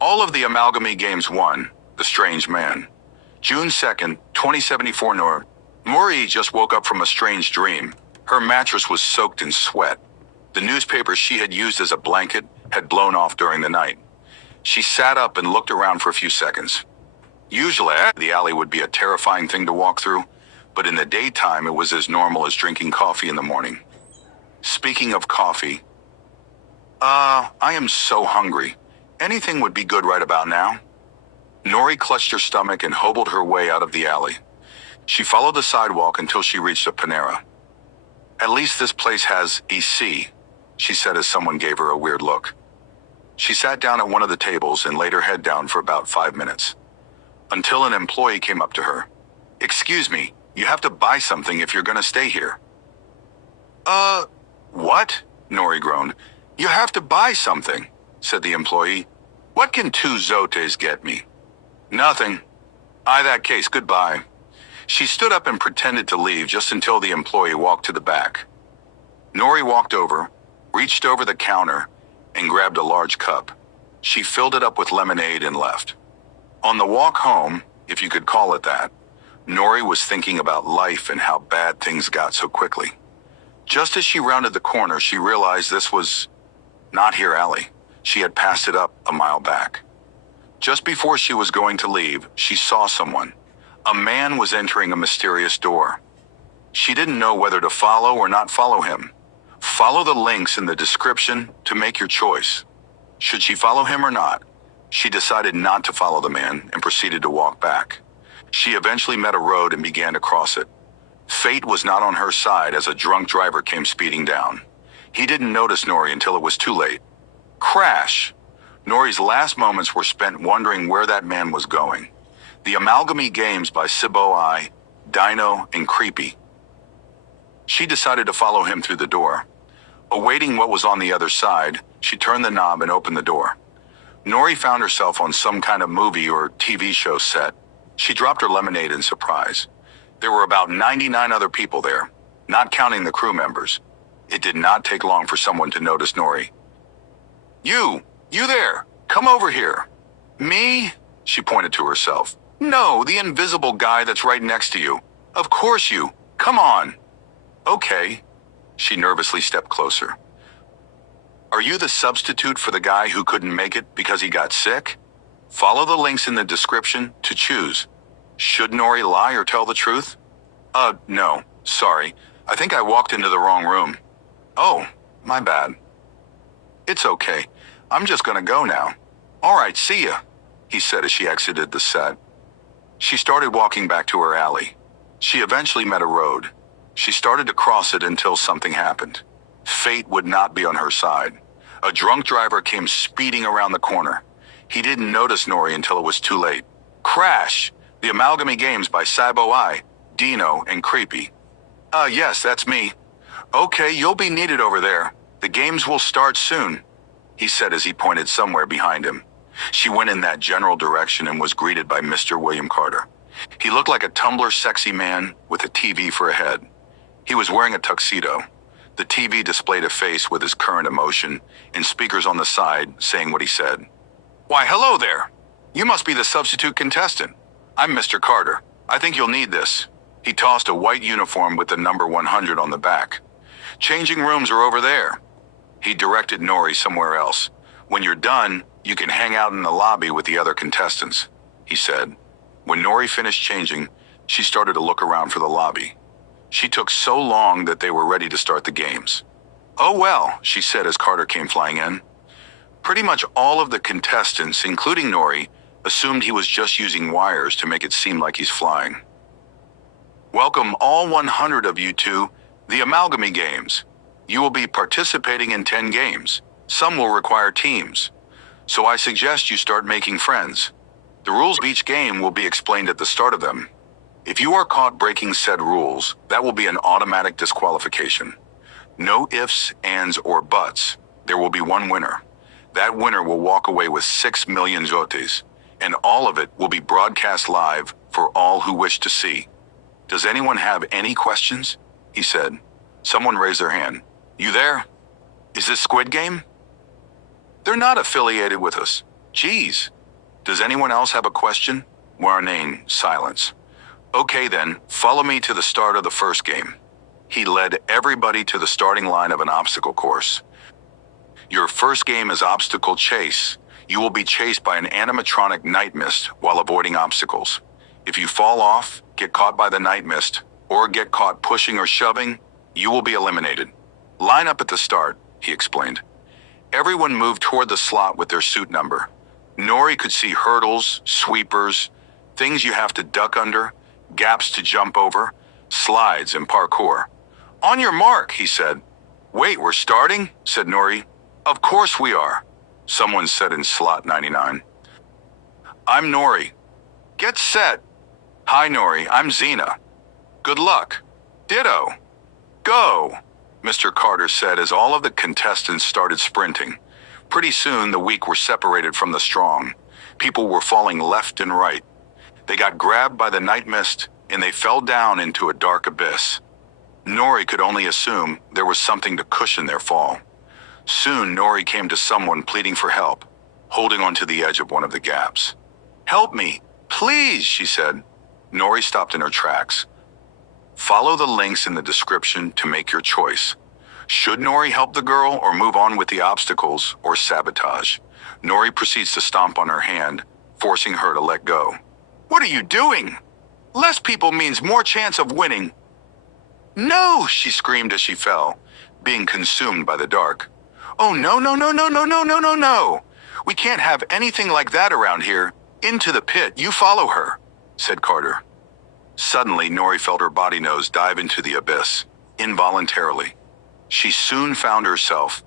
All of the Amalgomi Games won. The Strange Man. June 2nd, 2074. Mori just woke up from a strange dream. Her mattress was soaked in sweat. The newspaper she had used as a blanket had blown off during the night. She sat up and looked around for a few seconds. Usually, the alley would be a terrifying thing to walk through, but in the daytime it was as normal as drinking coffee in the morning. Speaking of coffee, I am so hungry. Anything would be good right about now. Nori clutched her stomach and hobbled her way out of the alley. She followed the sidewalk until she reached a Panera. At least this place has AC, she said as someone gave her a weird look. She sat down at one of the tables and laid her head down for about 5 minutes, until an employee came up to her. "Excuse me, you have to buy something if you're gonna stay here." What? Nori groaned. "You have to buy something," said the employee. "What can 2 zotes get me?" "Nothing." That case, goodbye." She stood up and pretended to leave just until the employee walked to the back. Nori walked over, reached over the counter, and grabbed a large cup. She filled it up with lemonade and left. On the walk home, if you could call it that, Nori was thinking about life and how bad things got so quickly. Just as she rounded the corner, she realized this was not her alley. She had passed it up a mile back. Just before she was going to leave, she saw someone. A man was entering a mysterious door. She didn't know whether to follow or not follow him. Follow the links in the description to make your choice. Should she follow him or not? She decided not to follow the man and proceeded to walk back. She eventually met a road and began to cross it. Fate was not on her side as a drunk driver came speeding down. He didn't notice Nori until it was too late. Crash! Nori's last moments were spent wondering where that man was going. The Amalgomi Games by StoryTeller, DINO&CreepY. She decided to follow him through the door. Awaiting what was on the other side, she turned the knob and opened the door. Nori found herself on some kind of movie or TV show set. She dropped her lemonade in surprise. There were about 99 other people there, not counting the crew members. It did not take long for someone to notice Nori. You there, come over here." "Me?" She pointed to herself. "No, the invisible guy that's right next to you. Of course you, come on." "Okay." She nervously stepped closer. "Are you the substitute for the guy who couldn't make it because he got sick? Follow the links in the description to choose. Should Nori lie or tell the truth?" No, sorry. I think I walked into the wrong room." "Oh, my bad." "It's okay. I'm just gonna go now." "All right, see ya," he said as she exited the set. She started walking back to her alley. She eventually met a road. She started to cross it until something happened. Fate would not be on her side. A drunk driver came speeding around the corner. He didn't notice Nori until it was too late. Crash! The Amalgomi Games by StoryTeller, DINO&CreepY. Yes, that's me." "Okay, you'll be needed over there. The games will start soon," he said as he pointed somewhere behind him. She went in that general direction and was greeted by Mr. William Carter. He looked like a Tumblr sexy man with a TV for a head. He was wearing a tuxedo. The TV displayed a face with his current emotion and speakers on the side saying what he said. "Why, hello there. You must be the substitute contestant. I'm Mr. Carter. I think you'll need this." He tossed a white uniform with the number 100 on the back. "Changing rooms are over there." He directed Nori somewhere else. "When you're done, you can hang out in the lobby with the other contestants," he said. When Nori finished changing, she started to look around for the lobby. She took so long that they were ready to start the games. "Oh well," she said as Carter came flying in. Pretty much all of the contestants, including Nori, assumed he was just using wires to make it seem like he's flying. "Welcome all 100 of you to the Amalgomi Games. You will be participating in 10 games. Some will require teams. So I suggest you start making friends. The rules of each game will be explained at the start of them. If you are caught breaking said rules, that will be an automatic disqualification. No ifs, ands, or buts. There will be one winner. That winner will walk away with 6 million zotes, and all of it will be broadcast live for all who wish to see. Does anyone have any questions?" he said. Someone raised their hand. "You there? Is this Squid Game?" "They're not affiliated with us. Geez, does anyone else have a question? Warning, silence. Okay then, follow me to the start of the first game. He led everybody to the starting line of an obstacle course. Your first game is Obstacle Chase. You will be chased by an animatronic night mist while avoiding obstacles. If you fall off, get caught by the night mist, or get caught pushing or shoving, you will be eliminated. Line up at the start, he explained. Everyone moved toward the slot with their suit number. Nori could see hurdles, sweepers, things you have to duck under, gaps to jump over, slides and parkour. On your mark, he said. Wait, we're starting? Said Nori. Of course we are, someone said in slot 99. I'm Nori. Get set. Hi Nori, I'm Xena. Good luck. Ditto. Go, Mr. Carter said as all of the contestants started sprinting. Pretty soon the weak were separated from the strong. People were falling left and right. They got grabbed by the night mist and they fell down into a dark abyss. Nori could only assume there was something to cushion their fall. Soon Nori came to someone pleading for help, holding onto the edge of one of the gaps. Help me, please, she said. Nori stopped in her tracks. Follow the links in the description to make your choice. Should Nori help the girl or move on with the obstacles or sabotage? Nori proceeds to stomp on her hand, forcing her to let go. What are you doing? Less people means more chance of winning. No, she screamed as she fell, being consumed by the dark. Oh no, no, no, no, no, no, no, no, no. We can't have anything like that around here. Into the pit, you follow her, said Carter. Suddenly, Nori felt her body nose dive into the abyss, involuntarily. She soon found herself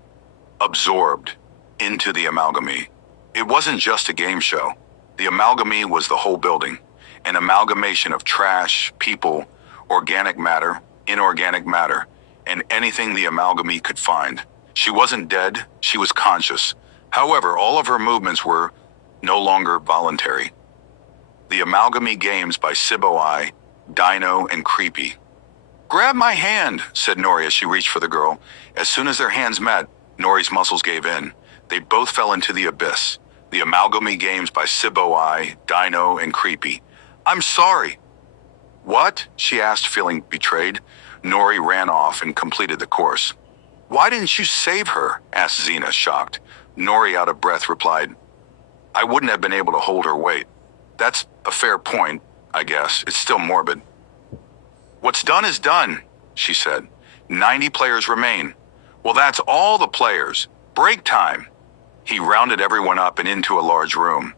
absorbed into the Amalgomi. It wasn't just a game show. The Amalgomi was the whole building, an amalgamation of trash, people, organic matter, inorganic matter, and anything the Amalgomi could find. She wasn't dead, she was conscious. However, all of her movements were no longer voluntary. The Amalgomi Games by StoryTeller, DINO&CreepY. Grab my hand, said Nori as she reached for the girl. As soon as their hands met, Nori's muscles gave in. They both fell into the abyss. The Amalgomi Games by StoryTeller, DINO&CreepY. I'm sorry. What? She asked, feeling betrayed. Nori ran off and completed the course. Why didn't you save her? Asked Xena, shocked. Nori, out of breath, replied, I wouldn't have been able to hold her weight. That's a fair point, I guess. It's still morbid. What's done is done, she said. 90 players remain. Well, that's all the players. Break time. He rounded everyone up and into a large room.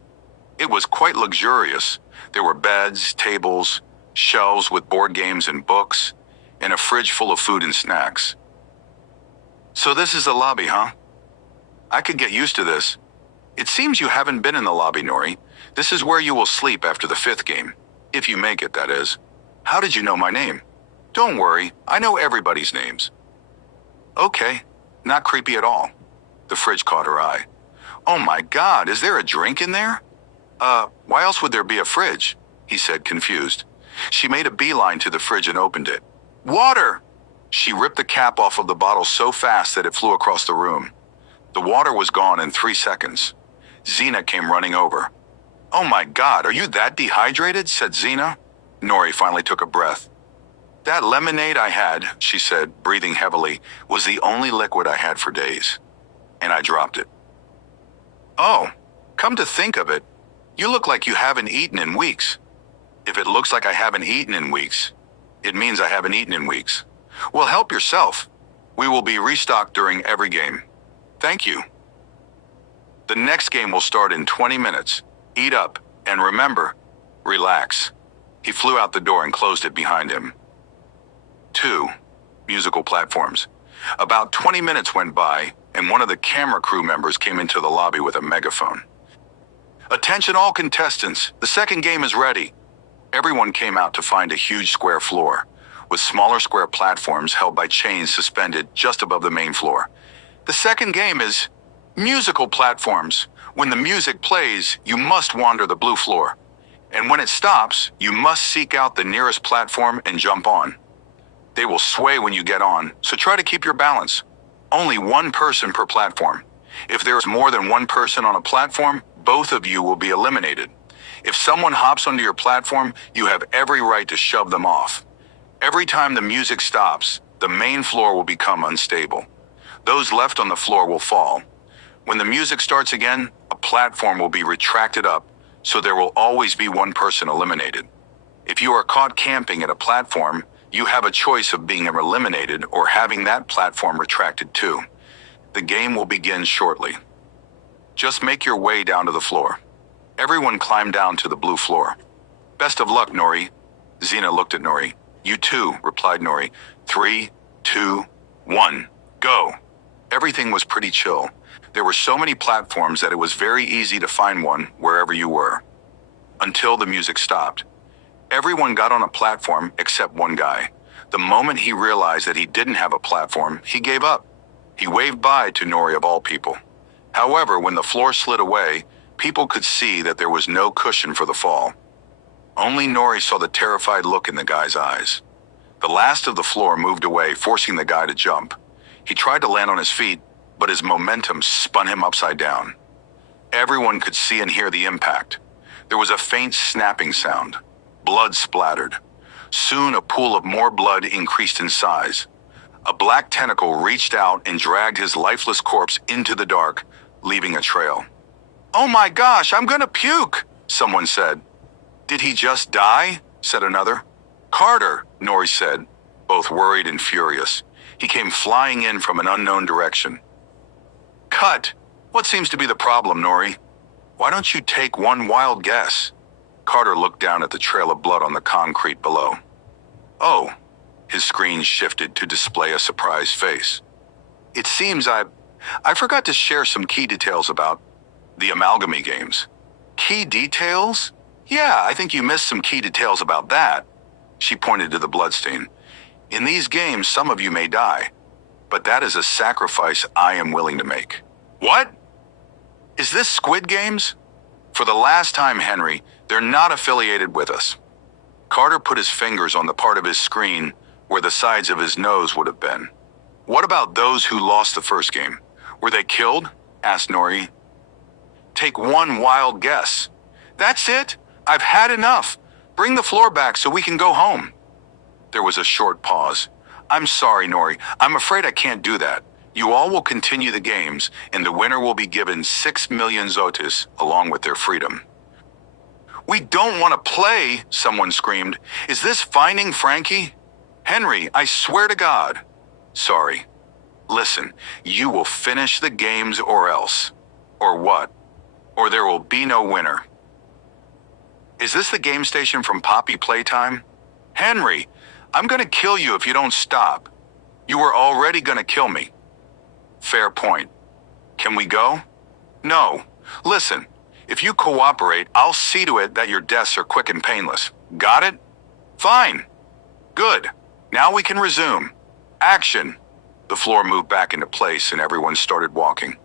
It was quite luxurious. There were beds, tables, shelves with board games and books, and a fridge full of food and snacks. So this is the lobby, huh? I could get used to this. It seems you haven't been in the lobby, Nori. This is where you will sleep after the 5th game. If you make it, that is. How did you know my name? Don't worry, I know everybody's names. Okay, not creepy at all. The fridge caught her eye. Oh my God, is there a drink in there? Why else would there be a fridge? He said, confused. She made a beeline to the fridge and opened it. Water! She ripped the cap off of the bottle so fast that it flew across the room. The water was gone in 3 seconds. Xena came running over. Oh my God, are you that dehydrated? Said Xena. Nori finally took a breath. That lemonade I had, she said, breathing heavily, was the only liquid I had for days. And I dropped it. Oh, come to think of it, you look like you haven't eaten in weeks. If it looks like I haven't eaten in weeks, it means I haven't eaten in weeks. Well, help yourself. We will be restocked during every game. Thank you. The next game will start in 20 minutes. Eat up, and remember, relax. He flew out the door and closed it behind him. 2. Musical platforms. About 20 minutes went by, and one of the camera crew members came into the lobby with a megaphone. Attention all contestants, the second game is ready. Everyone came out to find a huge square floor, with smaller square platforms held by chains suspended just above the main floor. The second game is musical platforms. When the music plays, you must wander the blue floor. And when it stops, you must seek out the nearest platform and jump on. They will sway when you get on, so try to keep your balance. Only one person per platform. If there is more than one person on a platform, both of you will be eliminated. If someone hops onto your platform, you have every right to shove them off. Every time the music stops, the main floor will become unstable. Those left on the floor will fall. When the music starts again, a platform will be retracted up, so there will always be one person eliminated. If you are caught camping at a platform, you have a choice of being eliminated or having that platform retracted too. The game will begin shortly. Just make your way down to the floor. Everyone climb down to the blue floor. Best of luck, Nori. Xena looked at Nori. You too, replied Nori. 3, 2, 1, go. Everything was pretty chill. There were so many platforms that it was very easy to find one wherever you were. Until the music stopped. Everyone got on a platform except one guy. The moment he realized that he didn't have a platform, he gave up. He waved bye to Nori of all people. However, when the floor slid away, people could see that there was no cushion for the fall. Only Nori saw the terrified look in the guy's eyes. The last of the floor moved away, forcing the guy to jump. He tried to land on his feet, but his momentum spun him upside down. Everyone could see and hear the impact. There was a faint snapping sound. Blood splattered. Soon a pool of more blood increased in size. A black tentacle reached out and dragged his lifeless corpse into the dark, leaving a trail. "Oh my gosh, I'm gonna puke," someone said. "Did he just die?" said another. "Carter," Nori said, both worried and furious. He came flying in from an unknown direction. "Cut. What seems to be the problem, Nori? Why don't you take one wild guess?" Carter looked down at the trail of blood on the concrete below. "Oh." His screen shifted to display a surprised face. "It seems I forgot to share some key details about the Amalgomi Games." "Key details? Yeah, I think you missed some key details about that." She pointed to the bloodstain. "In these games, some of you may die, but that is a sacrifice I am willing to make." "What? Is this Squid Games?" "For the last time, Henry, they're not affiliated with us." Carter put his fingers on the part of his screen where the sides of his nose would have been. "What about those who lost the first game? Were they killed?" asked Nori. "Take one wild guess." "That's it? I've had enough. Bring the floor back so we can go home." There was a short pause. "I'm sorry, Nori. I'm afraid I can't do that. You all will continue the games, and the winner will be given 6 million zotis along with their freedom." "We don't want to play," someone screamed. "Is this Finding Frankie?" "Henry, I swear to God." "Sorry. Listen, you will finish the games or else." "Or what?" "Or there will be no winner." "Is this the game station from Poppy Playtime?" "Henry, I'm gonna kill you if you don't stop. You were already gonna kill me." "Fair point. Can we go?" "No. Listen, if you cooperate, I'll see to it that your deaths are quick and painless. Got it?" "Fine. Good. Now we can resume. Action." The floor moved back into place and everyone started walking.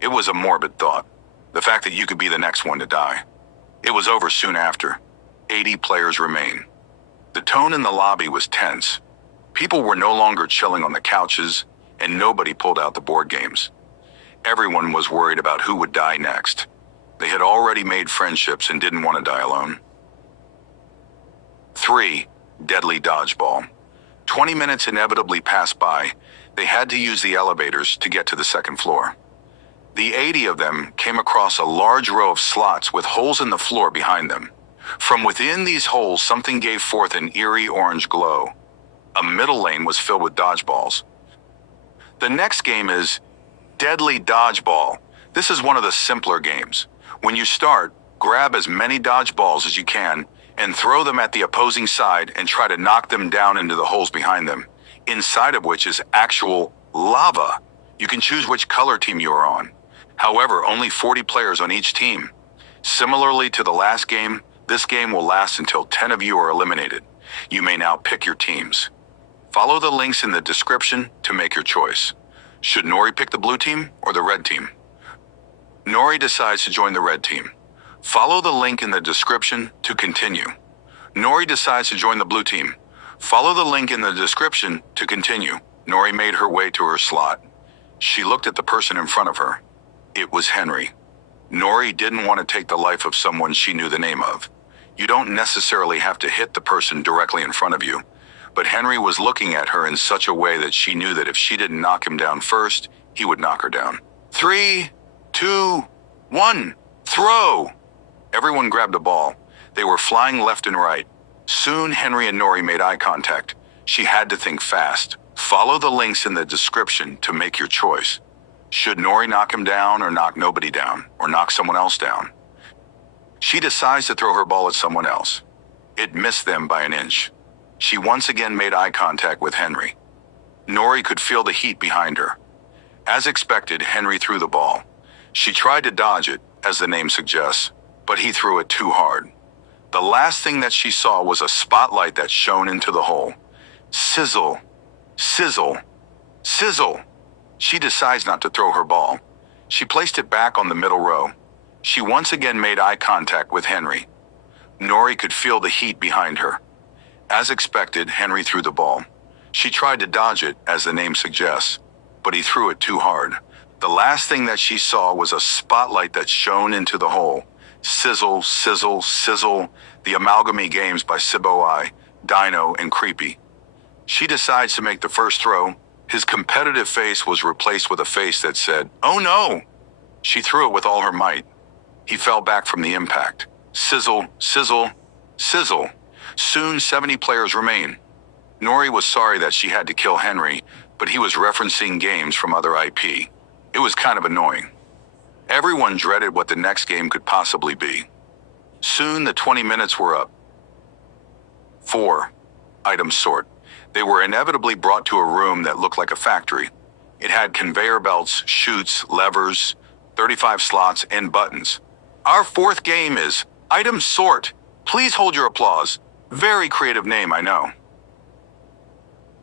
It was a morbid thought. The fact that you could be the next one to die. It was over soon after. 80 players remain. The tone in the lobby was tense. People were no longer chilling on the couches, and nobody pulled out the board games. Everyone was worried about who would die next. They had already made friendships and didn't want to die alone. 3. Deadly dodgeball. 20 minutes inevitably passed by. They had to use the elevators to get to the second floor. The 80 of them came across a large row of slots with holes in the floor behind them. From within these holes, something gave forth an eerie orange glow. A middle lane was filled with dodgeballs. The next game is Deadly Dodgeball. This is one of the simpler games. When you start, grab as many dodgeballs as you can and throw them at the opposing side and try to knock them down into the holes behind them, inside of which is actual lava. You can choose which color team you are on. However, only 40 players on each team. Similarly to the last game, this game will last until 10 of you are eliminated. You may now pick your teams. Follow the links in the description to make your choice. Should Nori pick the blue team or the red team? Nori decides to join the red team. Follow the link in the description to continue. Nori decides to join the blue team. Follow the link in the description to continue. Nori made her way to her slot. She looked at the person in front of her. It was Henry. Nori didn't want to take the life of someone she knew the name of. You don't necessarily have to hit the person directly in front of you, but Henry was looking at her in such a way that she knew that if she didn't knock him down first, he would knock her down. 3, 2, 1, throw! Everyone grabbed a ball. They were flying left and right. Soon, Henry and Nori made eye contact. She had to think fast. Follow the links in the description to make your choice. Should Nori knock him down or knock nobody down, or knock someone else down? She decides to throw her ball at someone else. It missed them by an inch. She once again made eye contact with Henry. Nori could feel the heat behind her. As expected, Henry threw the ball. She tried to dodge it, as the name suggests, but he threw it too hard. The last thing that she saw was a spotlight that shone into the hole. Sizzle, sizzle, sizzle. She decides not to throw her ball. She placed it back on the middle row. She once again made eye contact with Henry. Nori could feel the heat behind her. As expected, Henry threw the ball. She tried to dodge it, as the name suggests, but he threw it too hard. The last thing that she saw was a spotlight that shone into the hole. Sizzle, sizzle, sizzle. The Amalgomi Games by StoryTeller, DINO&CreepY. She decides to make the first throw. His competitive face was replaced with a face that said, "Oh no!" She threw it with all her might. He fell back from the impact. Sizzle, sizzle, sizzle. Soon 70 players remain. Nori was sorry that she had to kill Henry, but he was referencing games from other IP. It was kind of annoying. Everyone dreaded what the next game could possibly be. Soon the 20 minutes were up. 4. Item sort. They were inevitably brought to a room that looked like a factory. It had conveyor belts, chutes, levers, 35 slots, and buttons. Our fourth game is Item Sort. Please hold your applause. Very creative name, I know.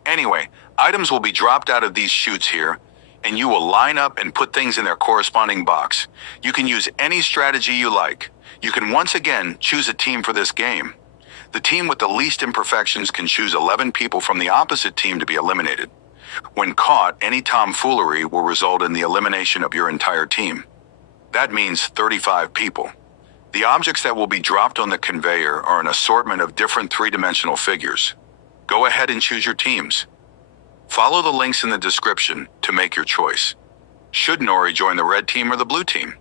Anyway, items will be dropped out of these chutes here, and you will line up and put things in their corresponding box. You can use any strategy you like. You can once again choose a team for this game. The team with the least imperfections can choose 11 people from the opposite team to be eliminated. When caught, any tomfoolery will result in the elimination of your entire team. That means 35 people. The objects that will be dropped on the conveyor are an assortment of different three-dimensional figures. Go ahead and choose your teams. Follow the links in the description to make your choice. Should Nori join the red team or the blue team?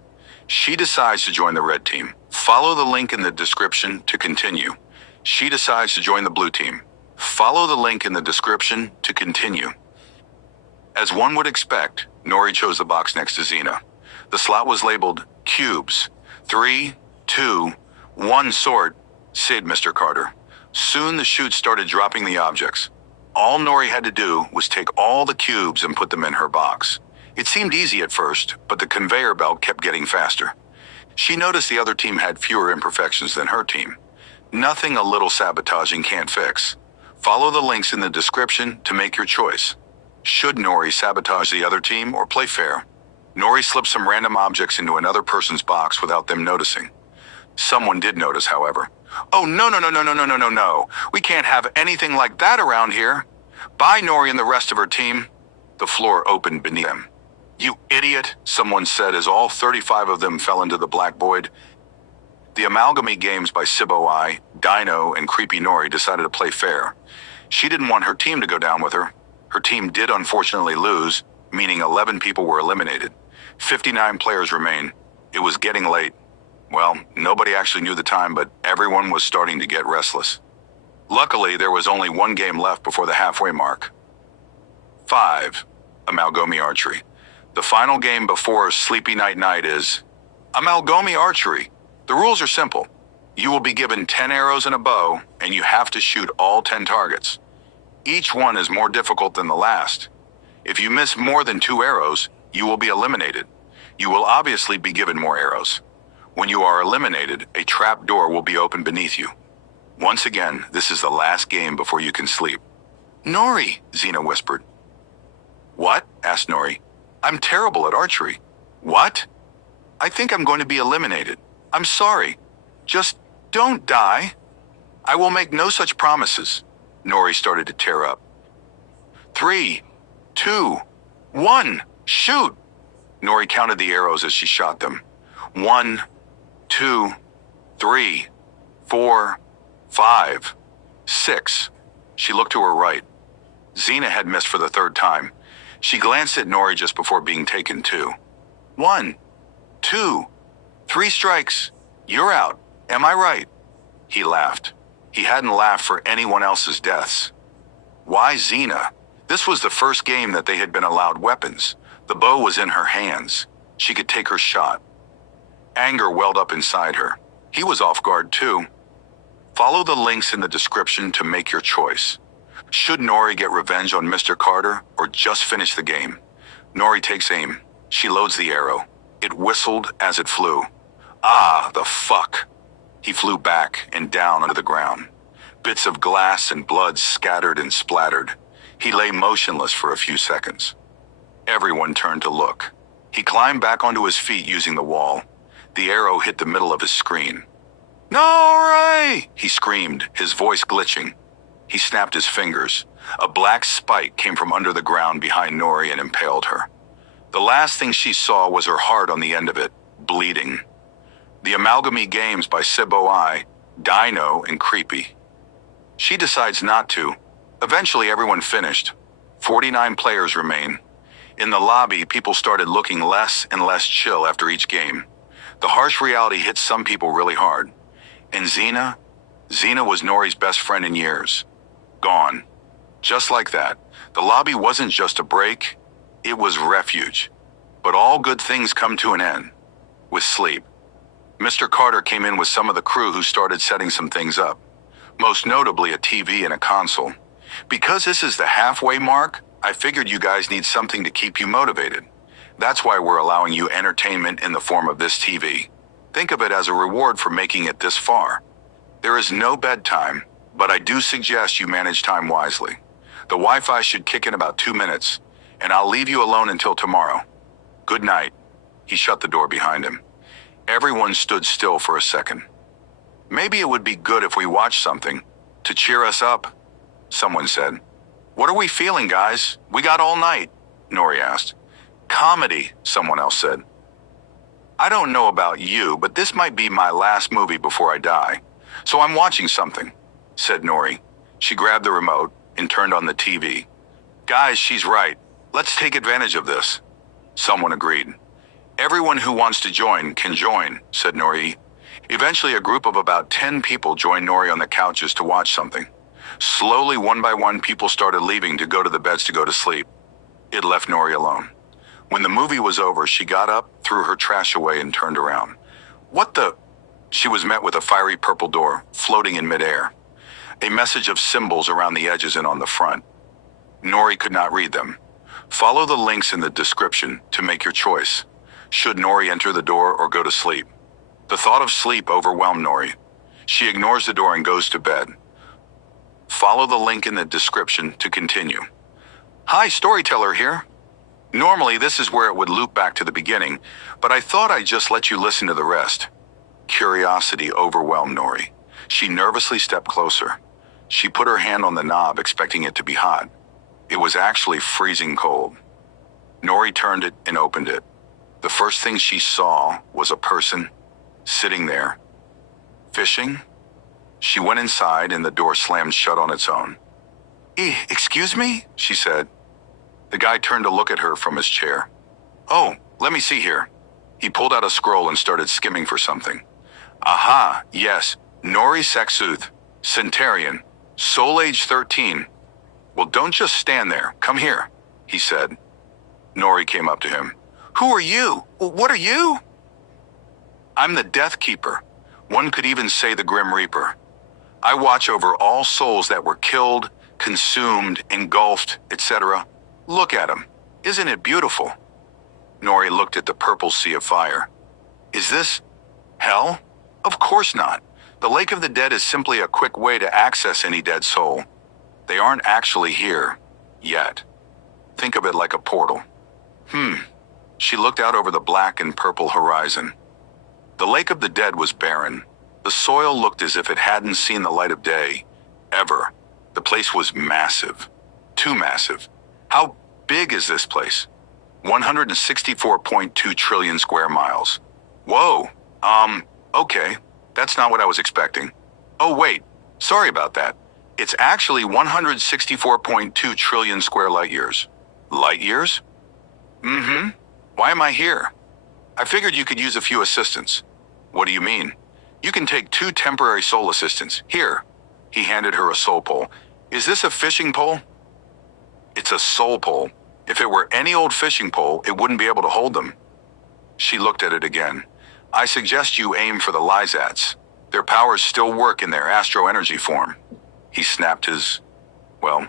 She decides to join the red team. Follow the link in the description to continue. She decides to join the blue team. Follow the link in the description to continue. As one would expect, Nori chose the box next to Xena. The slot was labeled Cubes. 3, 2, 1 sort, said Mr. Carter. Soon the chute started dropping the objects. All Nori had to do was take all the cubes and put them in her box. It seemed easy at first, but the conveyor belt kept getting faster. She noticed the other team had fewer imperfections than her team. Nothing a little sabotaging can't fix. Follow the links in the description to make your choice. Should Nori sabotage the other team or play fair? Nori slipped some random objects into another person's box without them noticing. Someone did notice, however. Oh, no, no, no, no, no, no, no, no, no. We can't have anything like that around here. Bye, Nori and the rest of her team. The floor opened beneath them. You idiot, someone said as all 35 of them fell into the black void. The Amalgomi Games by StoryTeller, DINO&CreepY Nori decided to play fair. She didn't want her team to go down with her. Her team did unfortunately lose, meaning 11 people were eliminated. 59 players remain. It was getting late. Well, nobody actually knew the time, but everyone was starting to get restless. Luckily, there was only one game left before the halfway mark. 5. Amalgomi Archery. The final game before Sleepy Night Night is Amalgomi Archery. The rules are simple. You will be given 10 arrows and a bow, and you have to shoot all 10 targets. Each one is more difficult than the last. If you miss more than 2 arrows, you will be eliminated. You will obviously be given more arrows. When you are eliminated, a trap door will be opened beneath you. Once again, this is the last game before you can sleep. Nori, Xena whispered. What? Asked Nori. I'm terrible at archery. What? I think I'm going to be eliminated. I'm sorry. Just don't die. I will make no such promises. Nori started to tear up. 3, 2, 1, shoot! Nori counted the arrows as she shot them. 1, 2, 3, 4, 5, 6. She looked to her right. Xena had missed for the third time. She glanced at Nori just before being taken too. 1, 2, 3 strikes. You're out. Am I right? He laughed. He hadn't laughed for anyone else's deaths. Why Xena? This was the first game that they had been allowed weapons. The bow was in her hands. She could take her shot. Anger welled up inside her. He was off guard too. Follow the links in the description to make your choice. Should Nori get revenge on Mr. Carter or just finish the game? Nori takes aim. She loads the arrow. It whistled as it flew. Ah, the fuck. He flew back and down onto the ground. Bits of glass and blood scattered and splattered. He lay motionless for a few seconds. Everyone turned to look. He climbed back onto his feet using the wall. The arrow hit the middle of his screen. Nori! He screamed, his voice glitching. He snapped his fingers. A black spike came from under the ground behind Nori and impaled her. The last thing she saw was her heart on the end of it, bleeding. The Amalgomi Games by StoryTeller, DINO&CreepY. She decides not to. Eventually everyone finished. 49 players remain. In the lobby, people started looking less and less chill after each game. The harsh reality hit some people really hard. And Xena was Nori's best friend in years. Gone. Just like that. The lobby wasn't just a break, it was refuge. But all good things come to an end. With sleep. Mr. Carter came in with some of the crew who started setting some things up. Most notably a TV and a console. Because this is the halfway mark, I figured you guys need something to keep you motivated. That's why we're allowing you entertainment in the form of this TV. Think of it as a reward for making it this far. There is no bedtime, but I do suggest you manage time wisely. The Wi-Fi should kick in about 2 minutes, and I'll leave you alone until tomorrow. Good night. He shut the door behind him. Everyone stood still for a second. Maybe it would be good if we watched something to cheer us up, someone said. What are we feeling, guys? We got all night, Nori asked. Comedy, someone else said. I don't know about you, but this might be my last movie before I die. So I'm watching something, said Nori. She grabbed the remote and turned on the TV. Guys, she's right. Let's take advantage of this. Someone agreed. Everyone who wants to join can join, said Nori. Eventually, a group of about 10 people joined Nori on the couches to watch something. Slowly, one by one, people started leaving to go to the beds to go to sleep. It left Nori alone. When the movie was over, she got up, threw her trash away, and turned around. What the? She was met with a fiery purple door, floating in midair. A message of symbols around the edges and on the front. Nori could not read them. Follow the links in the description to make your choice. Should Nori enter the door or go to sleep? The thought of sleep overwhelmed Nori. She ignores the door and goes to bed. Follow the link in the description to continue. Hi, StoryTeller here. Normally this is where it would loop back to the beginning, but I thought I'd just let you listen to the rest. Curiosity overwhelmed Nori. She nervously stepped closer. She put her hand on the knob, expecting it to be hot. It was actually freezing cold. Nori turned it and opened it. The first thing she saw was a person sitting there. Fishing? She went inside and the door slammed shut on its own. Excuse me? She said. The guy turned to look at her from his chair. Oh, let me see here. He pulled out a scroll and started skimming for something. Aha, yes, Nori Sexuth, Centurion, soul age 13. Well, don't just stand there. Come here, he said. Nori came up to him. Who are you? What are you? I'm the Death Keeper. One could even say the Grim Reaper. I watch over all souls that were killed, consumed, engulfed, etc. Look at him. Isn't it beautiful? Nori looked at the purple sea of fire. Is this hell? Of course not. The Lake of the Dead is simply a quick way to access any dead soul. They aren't actually here, yet. Think of it like a portal. She looked out over the black and purple horizon. The Lake of the Dead was barren. The soil looked as if it hadn't seen the light of day, ever. The place was massive. Too massive. How big is this place? 164.2 trillion square miles. Whoa, okay. That's not what I was expecting. Oh wait, sorry about that. It's actually 164.2 trillion square light years. Light years? Mm-hmm. Why am I here? I figured you could use a few assistants. What do you mean? You can take 2 temporary soul assistants. Here. He handed her a soul pole. Is this a fishing pole? It's a soul pole. If it were any old fishing pole, it wouldn't be able to hold them. She looked at it again. I suggest you aim for the Lysats. Their powers still work in their astro energy form. He snapped his... well,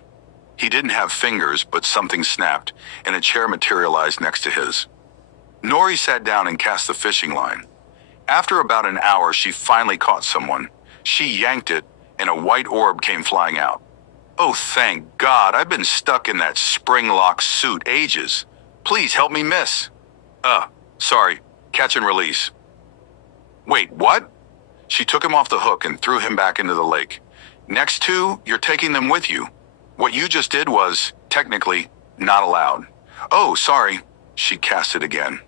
he didn't have fingers, but something snapped, and a chair materialized next to his. Nori sat down and cast the fishing line. After about an hour, she finally caught someone. She yanked it, and a white orb came flying out. Oh, thank God, I've been stuck in that spring-lock suit ages. Please help me, miss. Sorry, catch and release. Wait, what? She took him off the hook and threw him back into the lake. Next 2, you're taking them with you. What you just did was, technically, not allowed. Oh, sorry. She cast it again.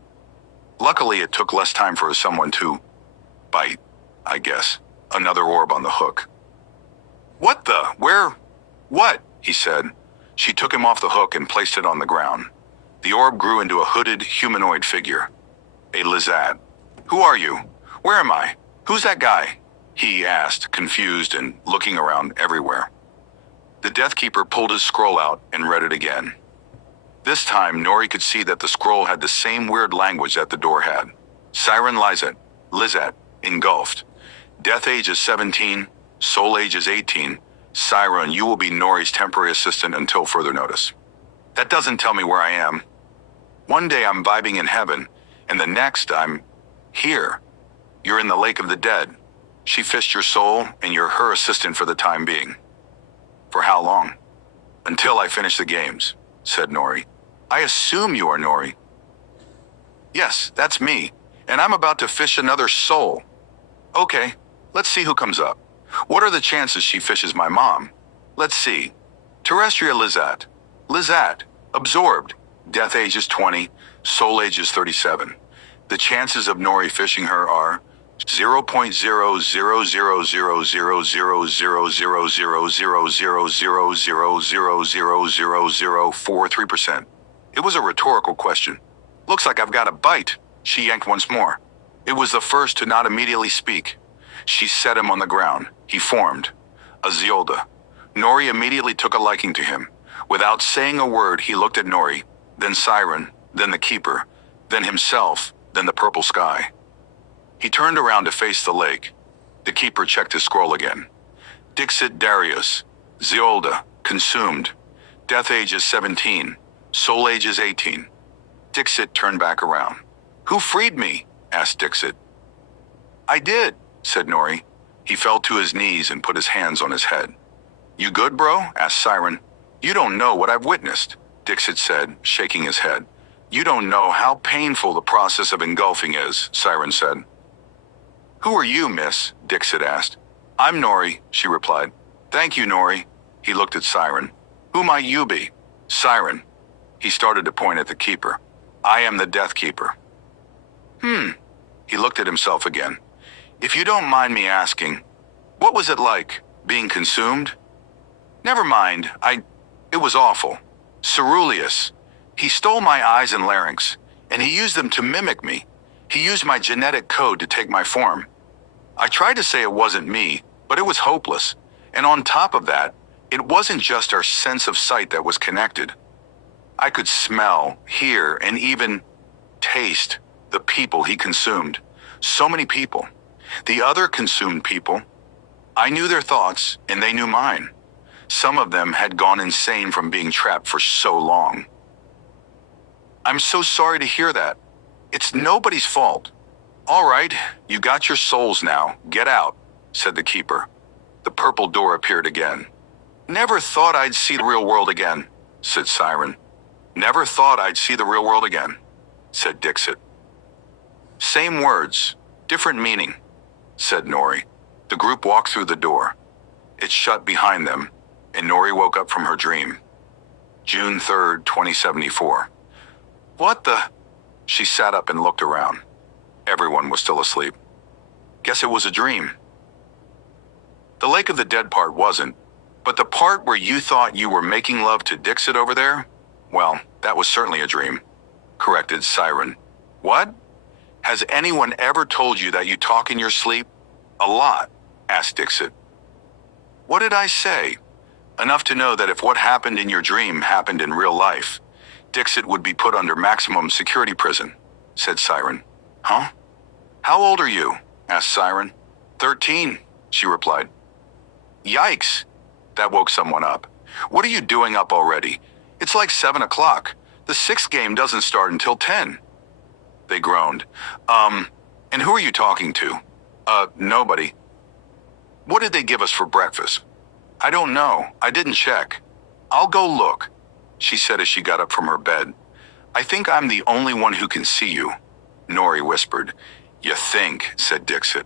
Luckily, it took less time for someone to bite, I guess, another orb on the hook. What the? Where? What? He said. She took him off the hook and placed it on the ground. The orb grew into a hooded, humanoid figure. A Lizard. Who are you? Where am I? Who's that guy? He asked, confused and looking around everywhere. The Death Keeper pulled his scroll out and read it again. This time, Nori could see that the scroll had the same weird language that the door had. Siren Lizat, engulfed. Death age is 17, soul age is 18. Siren, you will be Nori's temporary assistant until further notice. That doesn't tell me where I am. One day I'm vibing in heaven, and the next I'm here. You're in the Lake of the Dead. She fished your soul, and you're her assistant for the time being. For how long? Until I finish the games, said Nori. I assume you are Nori. Yes, that's me, and I'm about to fish another soul. Okay, let's see who comes up. What are the chances she fishes my mom? Let's see. Terrestrial Lizat, absorbed. Death age is 20, soul age is 37. The chances of Nori fishing her are 0.000000000000000000043%. It was a rhetorical question. Looks like I've got a bite. She yanked once more. It was the first to not immediately speak. She set him on the ground. He formed. A Zeolda. Nori immediately took a liking to him. Without saying a word, he looked at Nori, then Siren, then the Keeper, then himself, then the purple sky. He turned around to face the lake. The Keeper checked his scroll again. Dixit Darius. Zeolda. Consumed. Death age is 17. Soul age is 18. Dixit turned back around. Who freed me? Asked Dixit. I did, said Nori. He fell to his knees and put his hands on his head. You good, bro? Asked Siren. You don't know what I've witnessed, Dixit said, shaking his head. You don't know how painful the process of engulfing is, Siren said. Who are you, miss? Dixit asked. I'm Nori, she replied. Thank you, Nori. He looked at Siren. Who might you be? Siren. He started to point at the Keeper. I am the Death Keeper. He looked at himself again. If you don't mind me asking, what was it like, being consumed? Never mind, it was awful. Ceruleus. He stole my eyes and larynx, and he used them to mimic me. He used my genetic code to take my form. I tried to say it wasn't me, but it was hopeless. And on top of that, it wasn't just our sense of sight that was connected. I could smell, hear, and even taste the people he consumed. So many people. The other consumed people. I knew their thoughts, and they knew mine. Some of them had gone insane from being trapped for so long. I'm so sorry to hear that. It's nobody's fault. All right, you got your souls now. Get out, said the Keeper. The purple door appeared again. Never thought I'd see the real world again, said Siren. Never thought I'd see the real world again, said Dixit. Same words, different meaning, said Nori. The group walked through the door. It shut behind them, and Nori woke up from her dream. June 3rd, 2074. What the? She sat up and looked around. Everyone was still asleep. Guess it was a dream. The Lake of the Dead part wasn't, but the part where you thought you were making love to Dixit over there? Well, that was certainly a dream, corrected Siren. What? Has anyone ever told you that you talk in your sleep? A lot, asked Dixit. What did I say? Enough to know that if what happened in your dream happened in real life, Dixit would be put under maximum security prison, said Siren. Huh? How old are you? Asked Siren. 13, she replied. Yikes! That woke someone up. What are you doing up already? It's like 7 o'clock. The 6th game doesn't start until 10. They groaned. And who are you talking to? Nobody. What did they give us for breakfast? I don't know. I didn't check. I'll go look, she said as she got up from her bed. I think I'm the only one who can see you, Nori whispered. You think, said Dixit.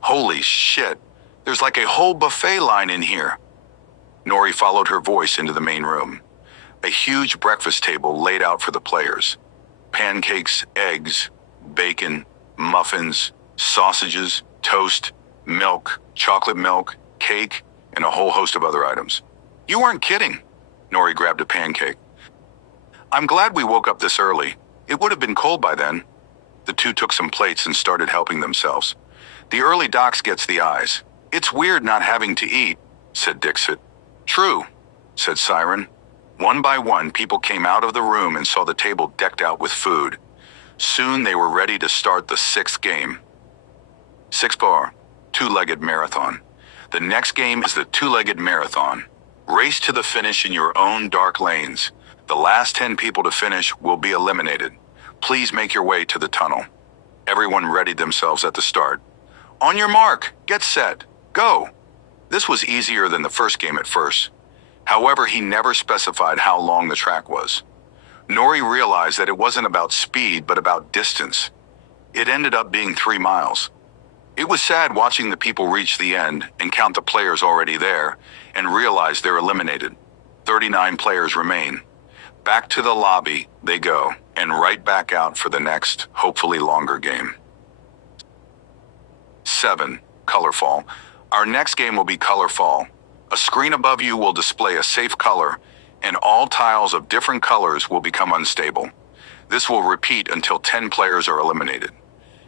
Holy shit, there's like a whole buffet line in here. Nori followed her voice into the main room. A huge breakfast table laid out for the players. Pancakes, eggs, bacon, muffins, sausages, toast, milk, chocolate milk, cake, and a whole host of other items. You weren't kidding. Nori grabbed a pancake. I'm glad we woke up this early. It would have been cold by then. The two took some plates and started helping themselves. The early docs gets the eyes. It's weird not having to eat, said Dixit. True, said Siren. One by one, people came out of the room and saw the table decked out with food. Soon they were ready to start the 6th game. 6-bar, two-legged marathon. The next game is the two-legged marathon. Race to the finish in your own dark lanes. The last 10 people to finish will be eliminated. Please make your way to the tunnel. Everyone readied themselves at the start. On your mark, get set, go. This was easier than the first game at first. However, he never specified how long the track was. Nori realized that it wasn't about speed, but about distance. It ended up being 3 miles. It was sad watching the people reach the end and count the players already there and realize they're eliminated. 39 players remain. Back to the lobby they go, and right back out for the next, hopefully longer game. 7. Colorfall. Our next game will be Colorfall. A screen above you will display a safe color, and all tiles of different colors will become unstable. This will repeat until 10 players are eliminated.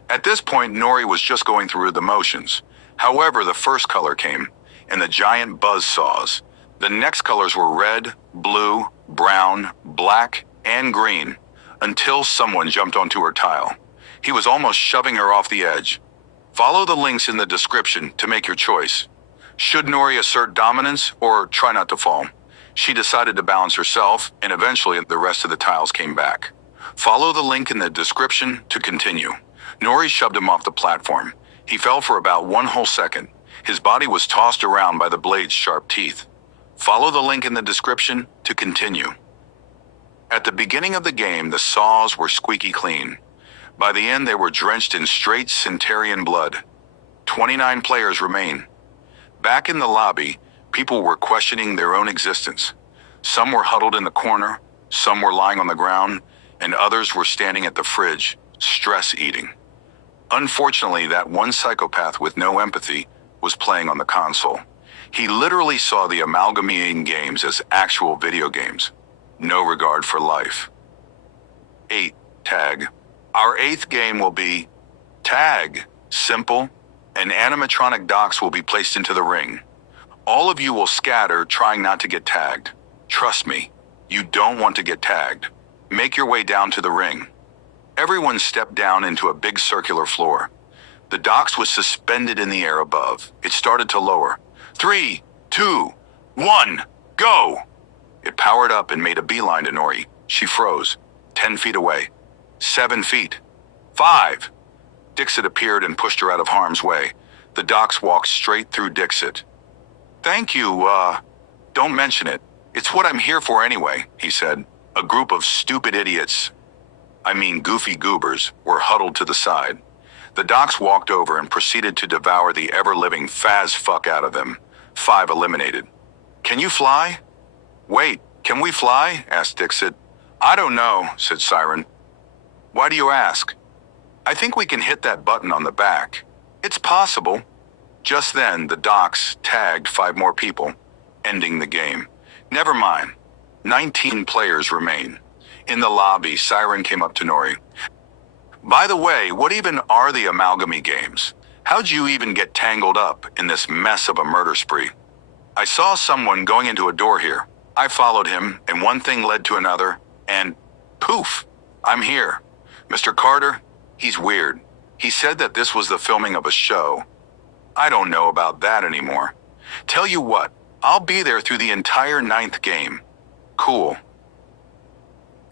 At this point, Nori was just going through the motions. However, the first color came, and the giant buzz saws. The next colors were red, blue, brown, black, and green, until someone jumped onto her tile. He was almost shoving her off the edge. Follow the links in the description to make your choice. Should Nori assert dominance or try not to fall? She decided to balance herself, and eventually the rest of the tiles came back. Follow the link in the description to continue. Nori shoved him off the platform. He fell for about 1 whole second. His body was tossed around by the blade's sharp teeth. Follow the link in the description to continue. At the beginning of the game, the saws were squeaky clean. By the end, they were drenched in straight Centurion blood. 29 players remain. Back in the lobby, people were questioning their own existence. Some were huddled in the corner, some were lying on the ground, and others were standing at the fridge, stress eating. Unfortunately, that one psychopath with no empathy was playing on the console. He literally saw the Amalgomi Games as actual video games. No regard for life. 8. Tag. Our 8th game will be Tag. Simple. And animatronic docs will be placed into the ring. All of you will scatter, trying not to get tagged. Trust me, you don't want to get tagged. Make your way down to the ring. Everyone stepped down into a big circular floor. The docs was suspended in the air above. It started to lower. 3, 2, 1, go! It powered up and made a beeline to Nori. She froze. 10 feet away. 7 feet. 5. Dixit appeared and pushed her out of harm's way. The docs walked straight through Dixit. Thank you, don't mention it. It's what I'm here for anyway, he said. A group of stupid idiots, goofy goobers, were huddled to the side. The docs walked over and proceeded to devour the ever-living fuck out of them. 5 eliminated. Can you fly? Wait, can we fly? Asked Dixit. I don't know, said Siren. Why do you ask? I think we can hit that button on the back. It's possible. Just then, the docks tagged 5 more people, ending the game. Never mind. 19 players remain. In the lobby, Siren came up to Nori. By the way, what even are the Amalgomi Games? How'd you even get tangled up in this mess of a murder spree? I saw someone going into a door here. I followed him, and one thing led to another, and poof, I'm here. Mr. Carter, he's weird. He said that this was the filming of a show. I don't know about that anymore. Tell you what, I'll be there through the entire 9th game. Cool.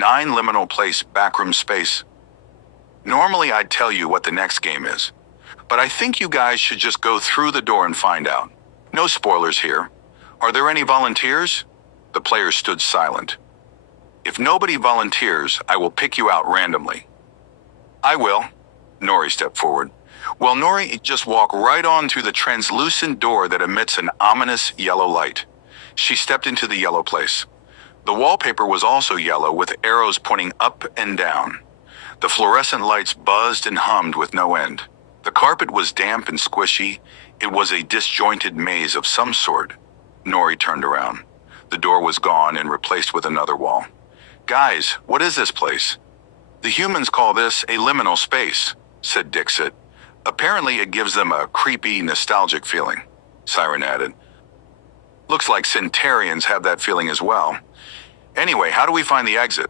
9 Liminal Place backroom space. Normally I'd tell you what the next game is, but I think you guys should just go through the door and find out. No spoilers here. Are there any volunteers? The players stood silent. If nobody volunteers, I will pick you out randomly. I will. Nori stepped forward. Well, Nori, just walk right on through the translucent door that emits an ominous yellow light. She stepped into the yellow place. The wallpaper was also yellow with arrows pointing up and down. The fluorescent lights buzzed and hummed with no end. The carpet was damp and squishy. It was a disjointed maze of some sort. Nori turned around. The door was gone and replaced with another wall. Guys, what is this place? The humans call this a liminal space, said Dixit. Apparently it gives them a creepy, nostalgic feeling, Siren added. Looks like Centarians have that feeling as well. Anyway, how do we find the exit?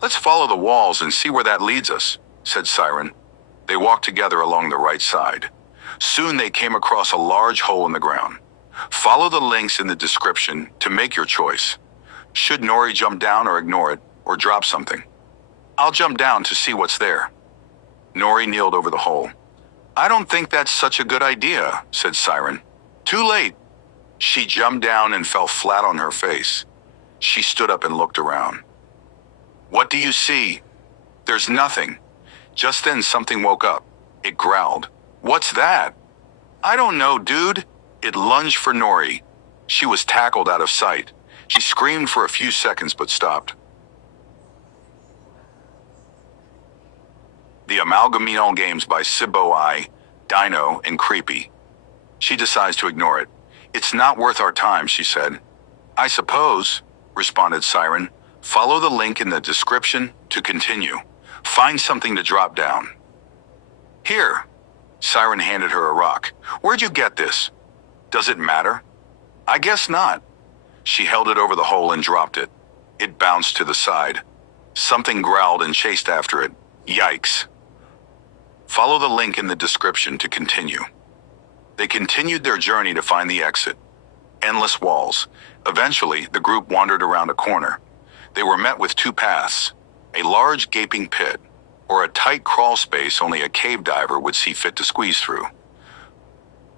Let's follow the walls and see where that leads us, said Siren. They walked together along the right side. Soon they came across a large hole in the ground. Follow the links in the description to make your choice. Should Nori jump down or ignore it, or drop something? I'll jump down to see what's there. Nori kneeled over the hole. I don't think that's such a good idea, said Siren. Too late. She jumped down and fell flat on her face. She stood up and looked around. What do you see? There's nothing. Just then something woke up. It growled. What's that? I don't know, dude. It lunged for Nori. She was tackled out of sight. She screamed for a few seconds but stopped. The Amalgomi Games by StoryTeller, DINO&CreepY. She decides to ignore it. It's not worth our time, she said. I suppose, responded Siren. Follow the link in the description to continue. Find something to drop down. Here. Siren handed her a rock. Where'd you get this? Does it matter? I guess not. She held it over the hole and dropped it. It bounced to the side. Something growled and chased after it. Yikes. Follow the link in the description to continue. They continued their journey to find the exit. Endless walls. Eventually, the group wandered around a corner. They were met with 2 paths. A large gaping pit, or a tight crawl space only a cave diver would see fit to squeeze through.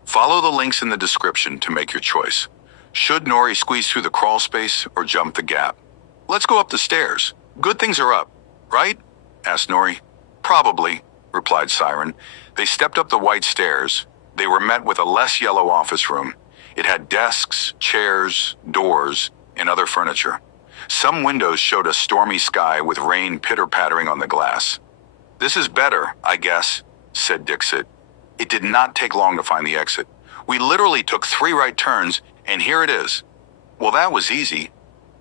Follow the links in the description to make your choice. Should Nori squeeze through the crawl space or jump the gap? Let's go up the stairs. Good things are up, right? Asked Nori. Probably, replied Siren. They stepped up the white stairs. They were met with a less yellow office room. It had desks, chairs, doors, and other furniture. Some windows showed a stormy sky with rain pitter-pattering on the glass. This is better, I guess, said Dixit. It did not take long to find the exit. We literally took 3 right turns, and here it is. Well, that was easy.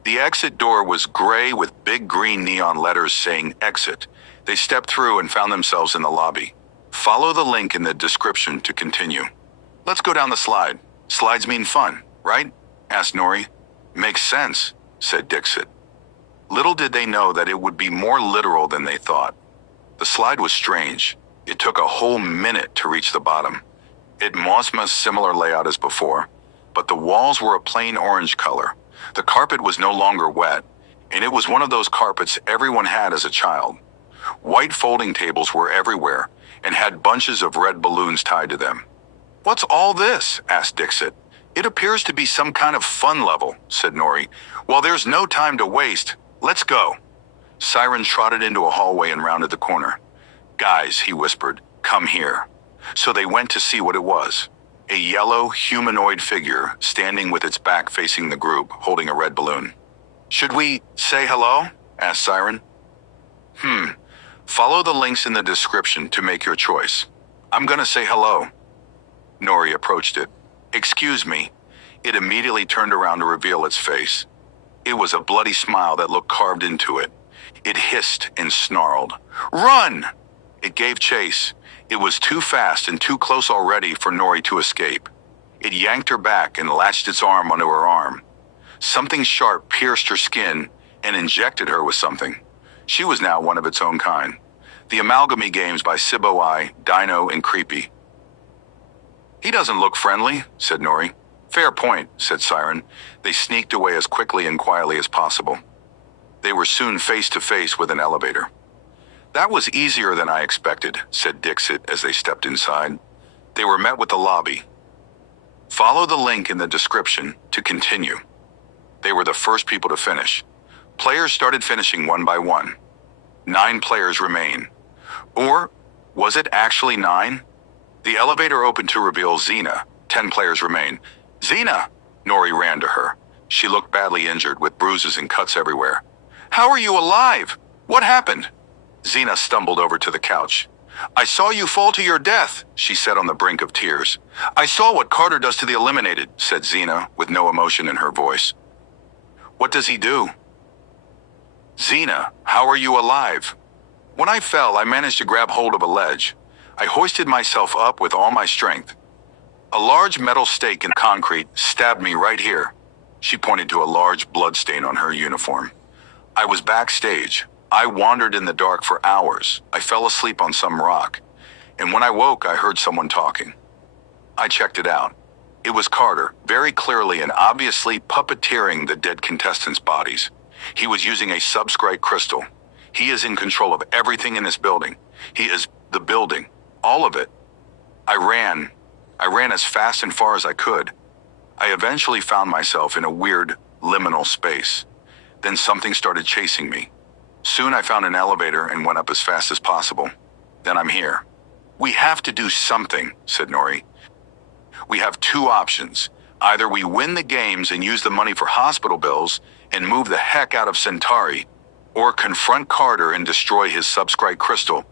The exit door was gray with big green neon letters saying exit. They stepped through and found themselves in the lobby. Follow the link in the description to continue. Let's go down the slide. Slides mean fun, right? Asked Nori. Makes sense, said Dixit. Little did they know that it would be more literal than they thought. The slide was strange. It took a whole minute to reach the bottom. It was a similar layout as before, but the walls were a plain orange color. The carpet was no longer wet, and it was one of those carpets everyone had as a child. White folding tables were everywhere and had bunches of red balloons tied to them. What's all this? Asked Dixit. It appears to be some kind of fun level, said Nori. Well, there's no time to waste. Let's go. Siren trotted into a hallway and rounded the corner. Guys, he whispered, come here. So they went to see what it was. A yellow, humanoid figure standing with its back facing the group, holding a red balloon. Should we say hello? Asked Siren. Follow the links in the description to make your choice. I'm gonna say hello. Nori approached it. Excuse me. It immediately turned around to reveal its face. It was a bloody smile that looked carved into it. It hissed and snarled. Run! It gave chase. It was too fast and too close already for Nori to escape. It yanked her back and latched its arm onto her arm. Something sharp pierced her skin and injected her with something. She was now one of its own kind. The Amalgomi Games by StoryTeller, DINO&CreepY. He doesn't look friendly, said Nori. Fair point, said Siren. They sneaked away as quickly and quietly as possible. They were soon face to face with an elevator. That was easier than I expected, said Dixit as they stepped inside. They were met with the lobby. Follow the link in the description to continue. They were the first people to finish. Players started finishing one by one. 9 players remain. Or was it actually 9? The elevator opened to reveal Xena. 10 players remain. Xena! Nori ran to her. She looked badly injured with bruises and cuts everywhere. How are you alive? What happened? Xena stumbled over to the couch. I saw you fall to your death, she said on the brink of tears. I saw what Carter does to the eliminated, said Xena with no emotion in her voice. What does he do? Xena, how are you alive? When I fell, I managed to grab hold of a ledge. I hoisted myself up with all my strength. A large metal stake in concrete stabbed me right here. She pointed to a large blood stain on her uniform. I was backstage. I wandered in the dark for hours. I fell asleep on some rock. And when I woke, I heard someone talking. I checked it out. It was Carter, very clearly and obviously puppeteering the dead contestants' bodies. He was using a subscribe crystal. He is in control of everything in this building. He is the building. All of it. I ran as fast and far as I could. I eventually found myself in a weird, liminal space. Then something started chasing me. Soon I found an elevator and went up as fast as possible. Then I'm here. We have to do something, said Nori. We have 2 options. Either we win the games and use the money for hospital bills and move the heck out of Centauri, or confront Carter and destroy his subscribe crystal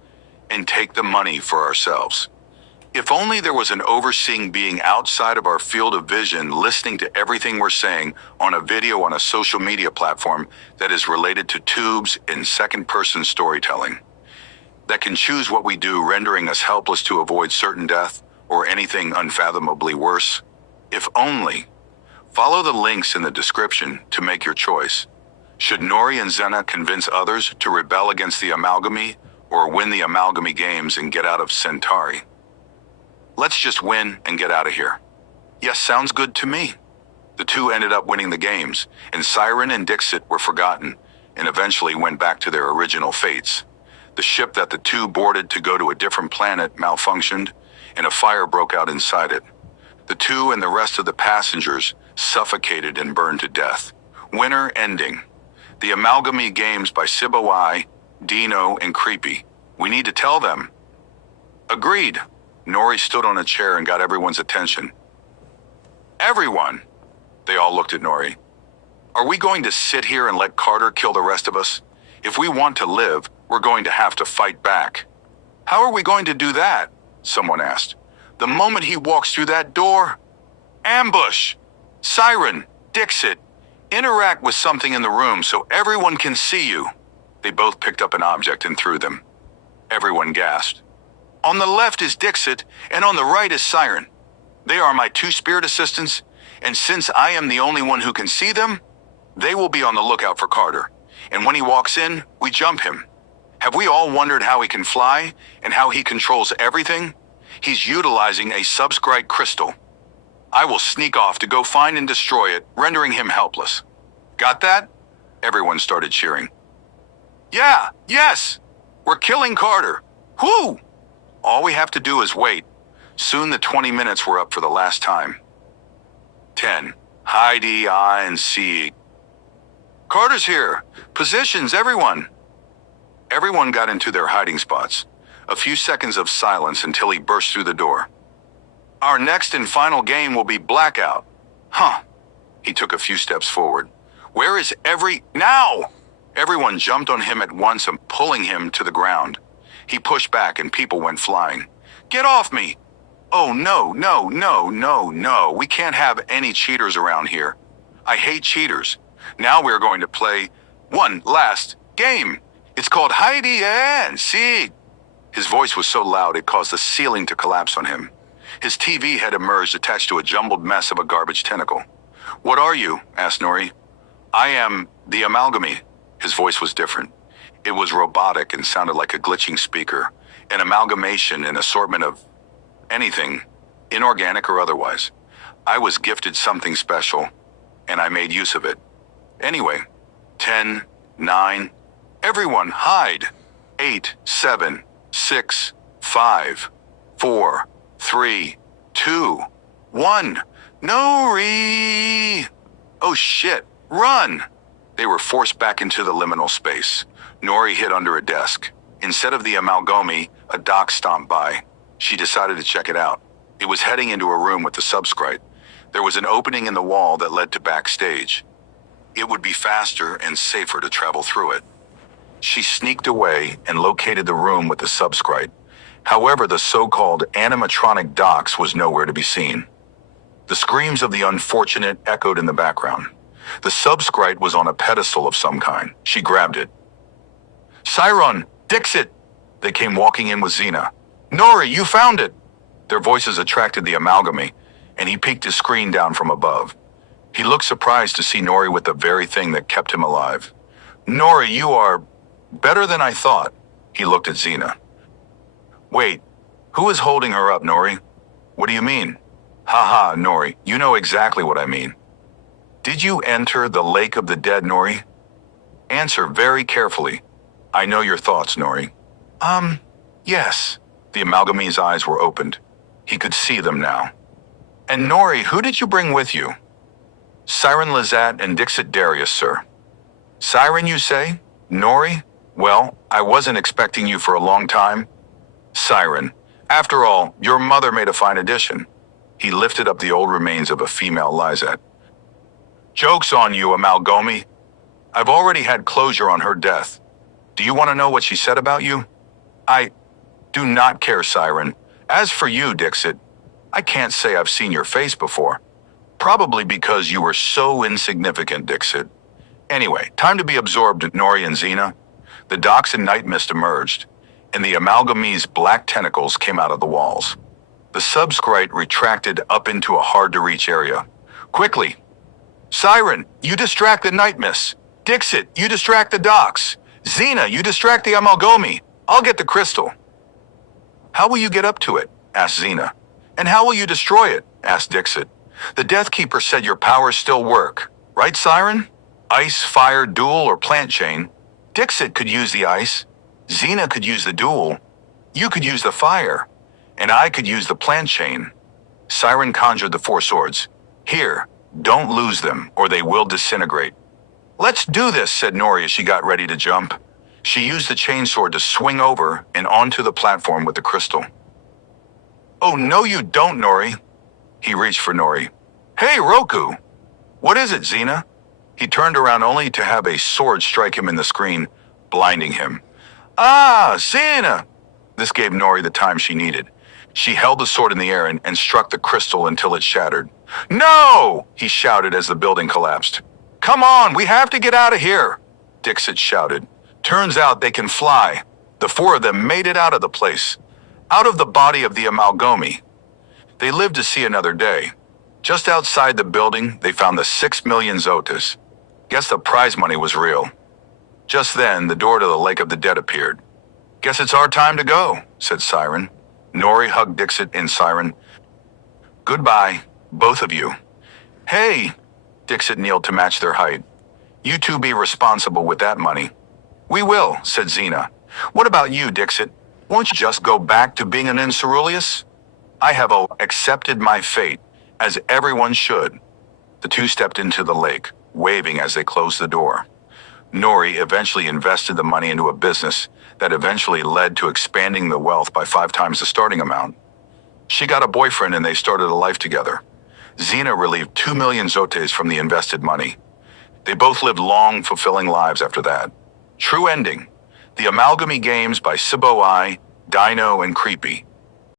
and take the money for ourselves. If only there was an overseeing being outside of our field of vision listening to everything we're saying on a video on a social media platform that is related to tubes and second-person storytelling. That can choose what we do, rendering us helpless to avoid certain death or anything unfathomably worse. If only. Follow the links in the description to make your choice. Should Nori and Xena convince others to rebel against the Amalgomi or win the Amalgomi Games and get out of Centauri? Let's just win and get out of here. Yes, sounds good to me. The 2 ended up winning the games, and Siren and Dixit were forgotten and eventually went back to their original fates. The ship that the 2 boarded to go to a different planet malfunctioned, and a fire broke out inside it. The 2 and the rest of the passengers suffocated and burned to death. Winner ending. The Amalgomi Games by StoryTeller, DINO&CreepY. We need to tell them. Agreed. Nori stood on a chair and got everyone's attention. Everyone! They all looked at Nori. Are we going to sit here and let Carter kill the rest of us? If we want to live, we're going to have to fight back. How are we going to do that? Someone asked. The moment he walks through that door? Ambush! Siren, Dixit, interact with something in the room so everyone can see you. They both picked up an object and threw them. Everyone gasped. On the left is Dixit, and on the right is Siren. They are my 2 spirit assistants, and since I am the only one who can see them, they will be on the lookout for Carter. And when he walks in, we jump him. Have we all wondered how he can fly, and how he controls everything? He's utilizing a subscribe crystal. I will sneak off to go find and destroy it, rendering him helpless. Got that? Everyone started cheering. Yeah, yes! We're killing Carter. Whoo! All we have to do is wait. Soon the 20 minutes were up for the last time. 10. Hide and seek. Carter's here. Positions, everyone. Everyone got into their hiding spots. A few seconds of silence until he burst through the door. Our next and final game will be Blackout. Huh. He took a few steps forward. Where is Now! Everyone jumped on him at once and pulling him to the ground. He pushed back and people went flying. Get off me! Oh no, no, no, no, no, we can't have any cheaters around here. I hate cheaters. Now we're going to play one last game. It's called Hide and Seek. His voice was so loud it caused the ceiling to collapse on him. His TV had emerged attached to a jumbled mess of a garbage tentacle. What are you? Asked Nori. I am the Amalgomi. His voice was different. It was robotic and sounded like a glitching speaker, an amalgamation, an assortment of anything, inorganic or otherwise. I was gifted something special, and I made use of it. Anyway, 10, 9, everyone hide. 8, 7, 6, 5, 4, 3, 2, 1. Nori! Oh shit, run! They were forced back into the liminal space. Nori hid under a desk. Instead of the Amalgomi, a doc stomped by. She decided to check it out. It was heading into a room with the subscrite. There was an opening in the wall that led to backstage. It would be faster and safer to travel through it. She sneaked away and located the room with the subscrite. However, the so-called animatronic docs was nowhere to be seen. The screams of the unfortunate echoed in the background. The subscrite was on a pedestal of some kind. She grabbed it. Siron! Dixit! They came walking in with Xena. Nori, you found it! Their voices attracted the Amalgomi, and he peeked his screen down from above. He looked surprised to see Nori with the very thing that kept him alive. Nori, you are better than I thought. He looked at Xena. Wait, who is holding her up, Nori? What do you mean? Haha, Nori, you know exactly what I mean. Did you enter the Lake of the Dead, Nori? Answer very carefully. I know your thoughts, Nori. Yes. The Amalgomi's eyes were opened. He could see them now. And Nori, who did you bring with you? Siren Lazat and Dixit Darius, sir. Siren, you say? Nori? Well, I wasn't expecting you for a long time. Siren. After all, your mother made a fine addition. He lifted up the old remains of a female Lizat. Joke's on you, Amalgomi. I've already had closure on her death. Do you want to know what she said about you? I do not care, Siren. As for you, Dixit, I can't say I've seen your face before. Probably because you were so insignificant, Dixit. Anyway, time to be absorbed, Nori and Xena. The docs and night mist emerged, and the Amalgomi's black tentacles came out of the walls. The subscrite retracted up into a hard-to-reach area. Quickly! Siren, you distract the night mist. Dixit, you distract the docs. Xena, you distract the Amalgomi. I'll get the crystal. How will you get up to it? Asked Xena. And how will you destroy it? Asked Dixit. The Death Keeper said your powers still work. Right, Siren? Ice, fire, duel, or plant chain. Dixit could use the ice. Xena could use the duel. You could use the fire. And I could use the plant chain. Siren conjured the 4 swords. Here, don't lose them, or they will disintegrate. Let's do this, said Nori as she got ready to jump. She used the chainsword to swing over and onto the platform with the crystal. Oh, no you don't, Nori. He reached for Nori. Hey, Roku! What is it, Xena? He turned around only to have a sword strike him in the screen, blinding him. Ah, Xena! This gave Nori the time she needed. She held the sword in the air and struck the crystal until it shattered. No! He shouted as the building collapsed. Come on, we have to get out of here! Dixit shouted. Turns out they can fly. The 4 of them made it out of the place. Out of the body of the Amalgomi. They lived to see another day. Just outside the building, they found the 6 million Zotas. Guess the prize money was real. Just then, the door to the Lake of the Dead appeared. Guess it's our time to go, said Siren. Nori hugged Dixit and Siren. Goodbye, both of you. Hey, Dixit kneeled to match their height. You two be responsible with that money. We will, said Xena. What about you, Dixit? Won't you just go back to being an Inceruleus? I have accepted my fate, as everyone should. The two stepped into the lake, waving as they closed the door. Nori eventually invested the money into a business that eventually led to expanding the wealth by 5 times the starting amount. She got a boyfriend and they started a life together. Xena relieved 2 million Zotes from the invested money. They both lived long, fulfilling lives after that. True ending. The Amalgomi Games by Sibo I, DINO and Creepy.